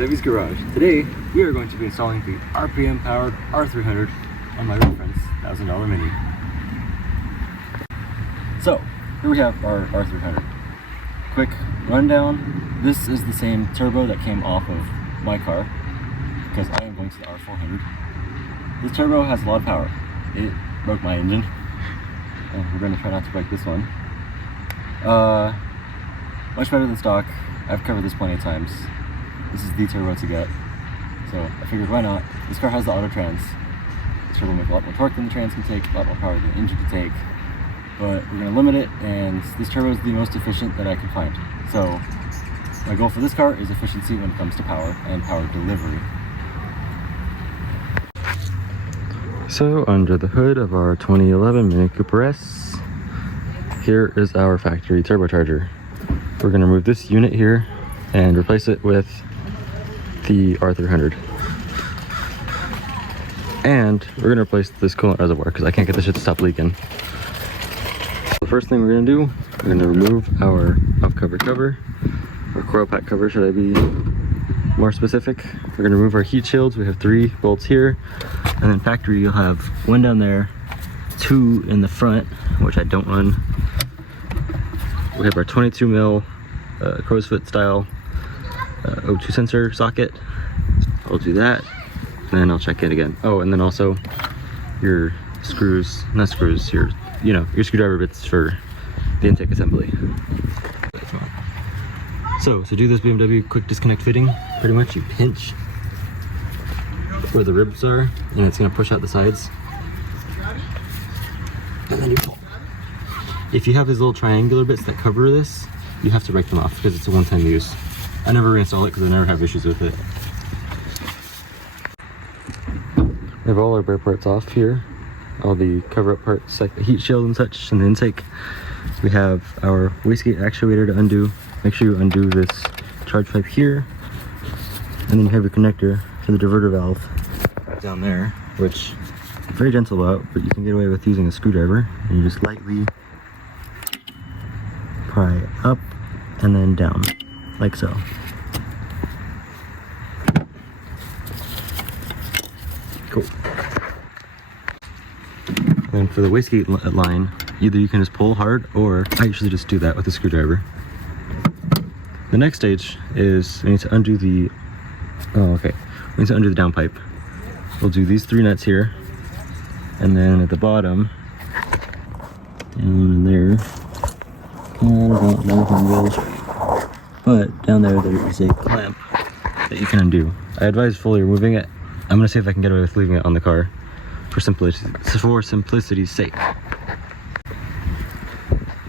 Debbie's Garage. Today, we are going to be installing the RPM Powered R300 on my reference $1,000 Mini. So, here we have our R300. Quick rundown. This is the same turbo that came off of my car, because I am going to the R400. This turbo has a lot of power. It broke my engine, and we're going to try not to break this one. Much better than stock. I've covered this plenty of times. This is the turbo to get, so I figured why not. This car has the auto trans. This turbo will make a lot more torque than the trans can take, a lot more power than the engine can take, but we're going to limit it, and this turbo is the most efficient that I can find. So my goal for this car is efficiency when it comes to power and power delivery. So under the hood of our 2011 Mini Cooper S, here is our factory turbocharger. We're going to remove this unit here and replace it with the R300. And we're going to replace this coolant reservoir because I can't get this shit to stop leaking. The first thing we're going to do, we're going to remove our off-cover cover, or coil pack cover should I be more specific. We're going to remove our heat shields. We have 3 bolts here, and then factory you'll have 1 down there, 2 in the front, which I don't run. We have our 22 mil crow's foot style O2 sensor socket. I'll do that, and then I'll check it again. Oh, and then also your screws, not screws, your screwdriver bits for the intake assembly. So to do this BMW quick disconnect fitting, pretty much you pinch where the ribs are, and it's going to push out the sides, and then you pull. If you have these little triangular bits that cover this, you have to break them off because it's a one-time use. I never reinstall it because I never have issues with it. We have all our bare parts off here, all the cover-up parts like the heat shield and such, and the intake. We have our wastegate actuator to undo. Make sure you undo this charge pipe here, and then you have your connector for the diverter valve down there, which I'm very gentle about, but you can get away with using a screwdriver, and you just lightly pry up and then down, like so. Cool. And for the wastegate line, either you can just pull hard, or I usually just do that with a screwdriver. The next stage is we need to undo the, we need to undo the downpipe. We'll do these 3 nuts here, and then at the bottom, down in there, but down there is a clamp that you can undo. I advise fully removing it. I'm gonna see if I can get away with leaving it on the car for simplicity's sake.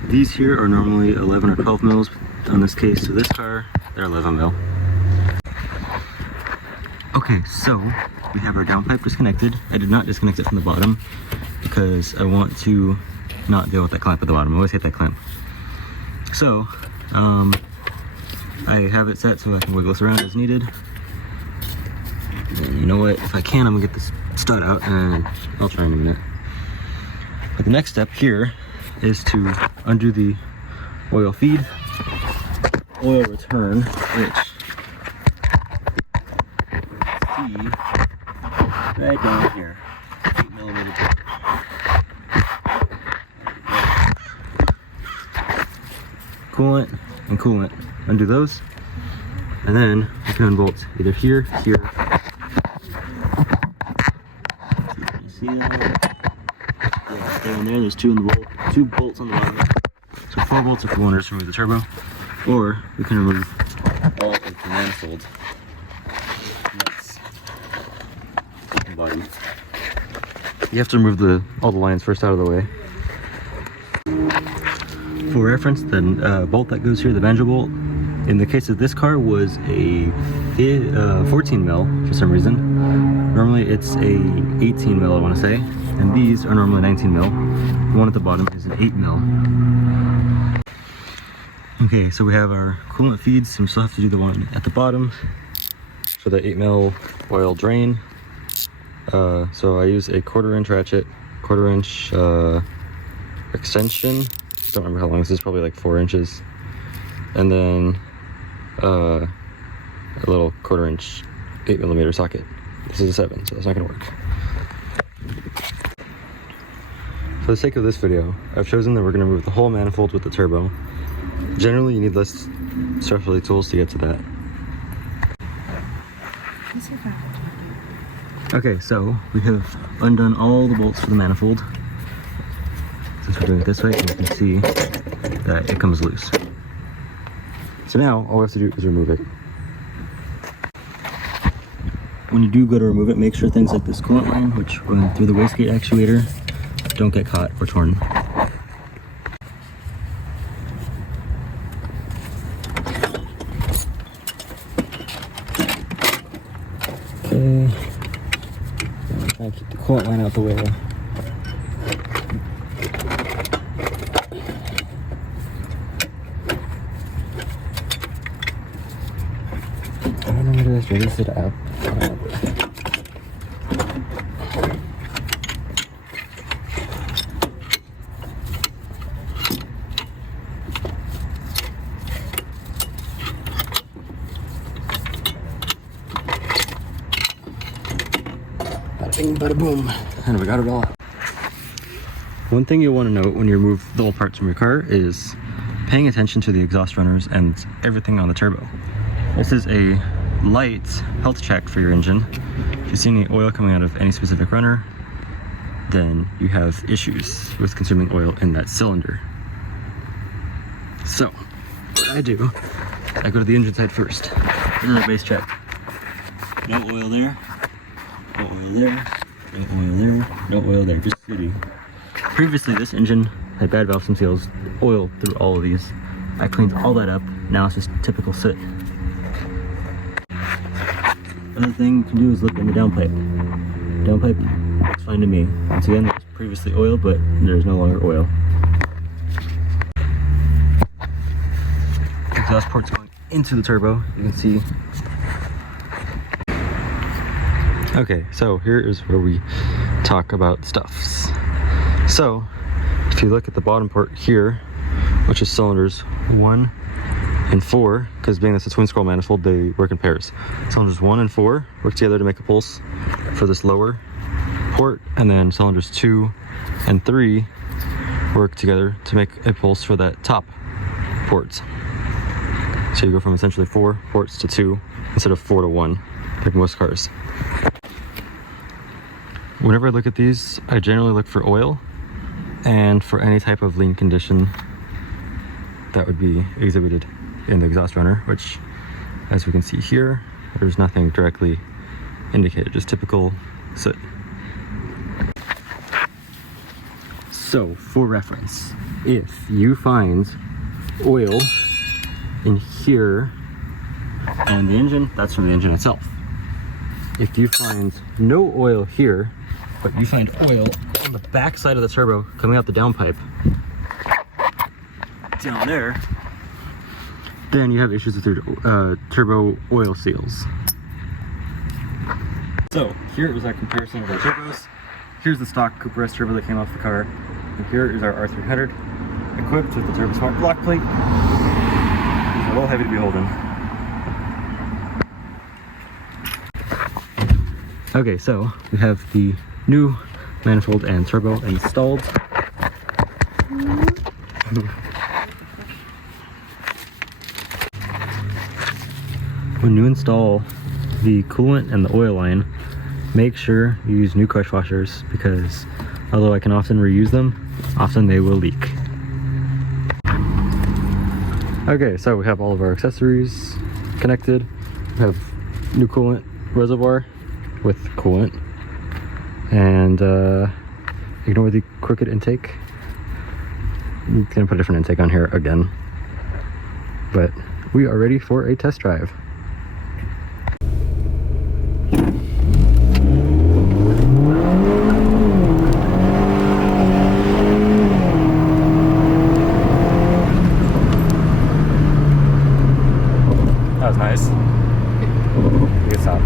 These here are normally 11 or 12 mils. On this case, so this car, they're 11 mil. Okay, so we have our downpipe disconnected. I did not disconnect it from the bottom because I want to not deal with that clamp at the bottom. I always hate that clamp. So, I have it set so I can wiggle this around as needed. And you know what? If I can, I'm gonna get this stud out, and I'll try in a minute. But the next step here is to undo the oil feed, oil return, which see right down here, 8mm. Coolant and coolant. Undo those, and then you can unbolt either here, here. See that? Yeah, there and there. There's 2 in the bolt, 2 bolts on the bottom. So 4 bolts if you want to remove the turbo, or we can remove all of the manifold nuts on the bottom. You have to remove all the lines first out of the way. For reference, the bolt that goes here, the banjo bolt, in the case of this car was a 14 mil for some reason. Normally it's a 18 mil, I want to say, and these are normally 19 mil. The one at the bottom is an 8 mil. Okay, so we have our coolant feeds, and we still have to do the one at the bottom for the 8 mil oil drain. So I use a 1/4 inch ratchet, 1/4 inch extension. Don't remember how long this is, probably like 4 inches. And then a a little 1/4 inch 8mm socket. This is a 7, so that's not gonna work. For the sake of this video, I've chosen that we're gonna remove the whole manifold with the turbo. Generally, you need less structurally tools to get to that. Okay, so we have undone all the bolts for the manifold. Since we're doing it this way, you can see that it comes loose. So now, all we have to do is remove it. When you do go to remove it, make sure things like this coolant line, which run through the wastegate actuator, don't get caught or torn. Okay. Try to keep the coolant line out the way. I don't know where to just release it up. Bada bing, bada boom. And we got it all out. One thing you'll want to note when you remove the old parts from your car is paying attention to the exhaust runners and everything on the turbo. This is a light health check for your engine. If you see any oil coming out of any specific runner, then you have issues with consuming oil in that cylinder. So, what I do, I go to the engine side first. This is a base check. No oil there, no oil there, no oil there, no oil there, just city. Previously, this engine had bad valves and seals, oil through all of these. I cleaned all that up, now it's just typical soot. Another thing you can do is look in the downpipe. Downpipe looks fine to me. Once again, it was previously oil, but there's no longer oil. Exhaust port's going into the turbo, you can see. Okay, so here is where we talk about stuffs. So, if you look at the bottom port here, which is cylinders 1 and 4, because being that's a twin scroll manifold, they work in pairs. Cylinders 1 and 4 work together to make a pulse for this lower port, and then cylinders 2 and 3 work together to make a pulse for that top port. So you go from essentially 4 ports to 2 instead of 4 to 1, like most cars. Whenever I look at these, I generally look for oil and for any type of lean condition that would be exhibited in the exhaust runner, which, as we can see here, there's nothing directly indicated, just typical soot. So, for reference, if you find oil in here on the engine, that's from the engine itself. If you find no oil here, but you find oil on the back side of the turbo coming out the downpipe down there, then you have issues with your turbo oil seals. So here is our comparison of our turbos. Here's the stock Cooper S turbo that came off the car, and here is our R300 equipped with the Turbo Smart block plate. It's a little heavy to be holding. Okay, so we have the new manifold and turbo installed. When you install the coolant and the oil line, make sure you use new crush washers, because although I can often reuse them, often they will leak. Okay, so we have all of our accessories connected. We have new coolant reservoir with coolant, and ignore the crooked intake. I'm gonna put a different intake on here again, but we are ready for a test drive. That was nice. Good stop.